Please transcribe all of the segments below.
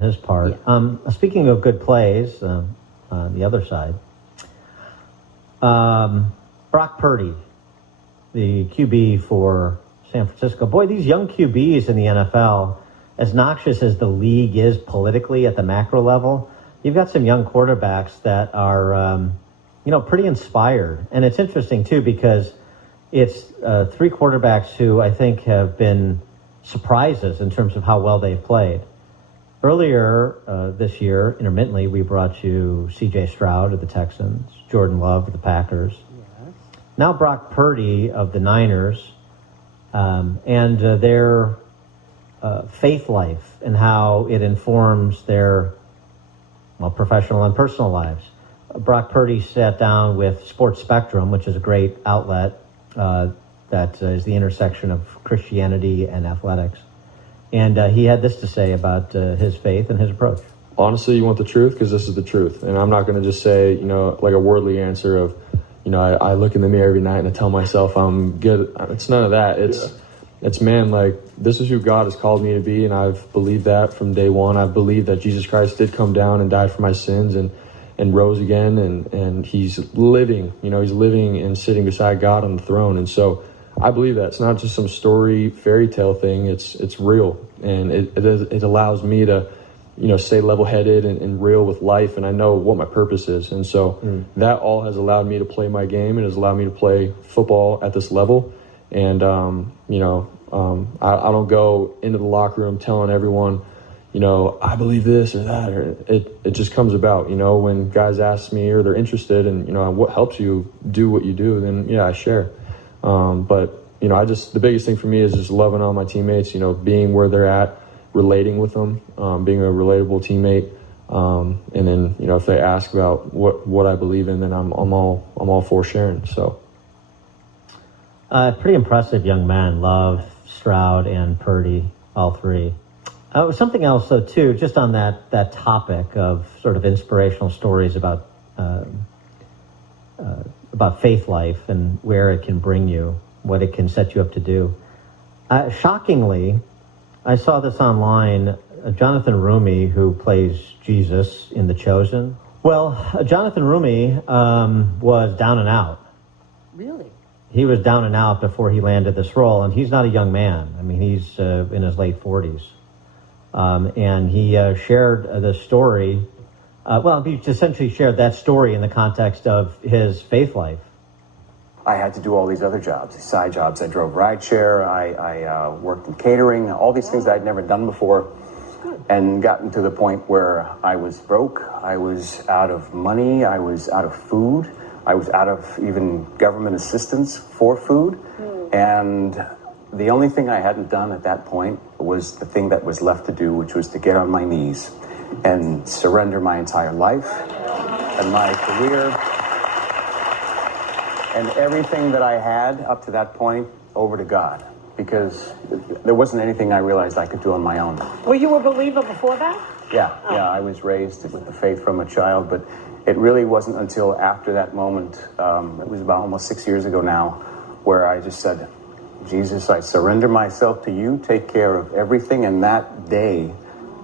his part. Yeah. Speaking of good plays, on the other side, Brock Purdy, the QB for San Francisco. Boy, these young QBs in the NFL, as noxious as the league is politically at the macro level, you've got some young quarterbacks that are, pretty inspired. And it's interesting, too, because it's three quarterbacks who I think have been surprises in terms of how well they've played. Earlier this year, intermittently, we brought you C.J. Stroud of the Texans, Jordan Love of the Packers. Yes. Now Brock Purdy of the Niners, and their faith life and how it informs their professional and personal lives. Brock Purdy sat down with Sports Spectrum, which is a great outlet that is the intersection of Christianity and athletics. And he had this to say about his faith and his approach. Honestly, you want the truth because this is the truth. And I'm not going to just say, like a worldly answer of, I look in the mirror every night and I tell myself I'm good. It's none of that. It's man, like, this is who God has called me to be. And I've believed that from day one. I've believed that Jesus Christ did come down and died for my sins and rose again. And he's living, he's living and sitting beside God on the throne. And so I believe that it's not just some story fairy tale thing. It's real, and it allows me to, stay level-headed and real with life, and I know what my purpose is, and so that all has allowed me to play my game and has allowed me to play football at this level. And I don't go into the locker room telling everyone, I believe this or that, or it just comes about. When guys ask me or they're interested in what helps you do what you do, then I share. But the biggest thing for me is just loving all my teammates, being where they're at, relating with them, being a relatable teammate. And then, if they ask about what I believe in, then I'm all for sharing. So. Pretty impressive young man, Love, Stroud, and Purdy, all three. Something else, though, too, just on that topic of sort of inspirational stories about faith life and where it can bring you, what it can set you up to do. Shockingly, I saw this online, Jonathan Roumie, who plays Jesus in The Chosen. Well, Jonathan Roumie was down and out. Really? He was down and out before he landed this role, and he's not a young man. I mean, he's in his late 40s. And he shared the story. He essentially shared that story in the context of his faith life. I had to do all these other jobs, these side jobs. I drove rideshare, I worked in catering, all these things that I'd never done before, and gotten to the point where I was broke, I was out of money, I was out of food, I was out of even government assistance for food, and the only thing I hadn't done at that point was the thing that was left to do, which was to get on my knees and surrender my entire life and my career and everything that I had up to that point over to God, because there wasn't anything I realized I could do on my own. Were you a believer before that? Yeah, I was raised with the faith from a child, but it really wasn't until after that moment, it was about almost 6 years ago now, where I just said, Jesus, I surrender myself to you, take care of everything. And that day,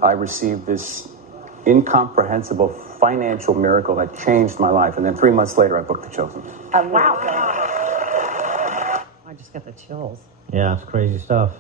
I received this incomprehensible financial miracle that changed my life. And then 3 months later, I booked The Chosen. Wow. I just got the chills. Yeah, it's crazy stuff.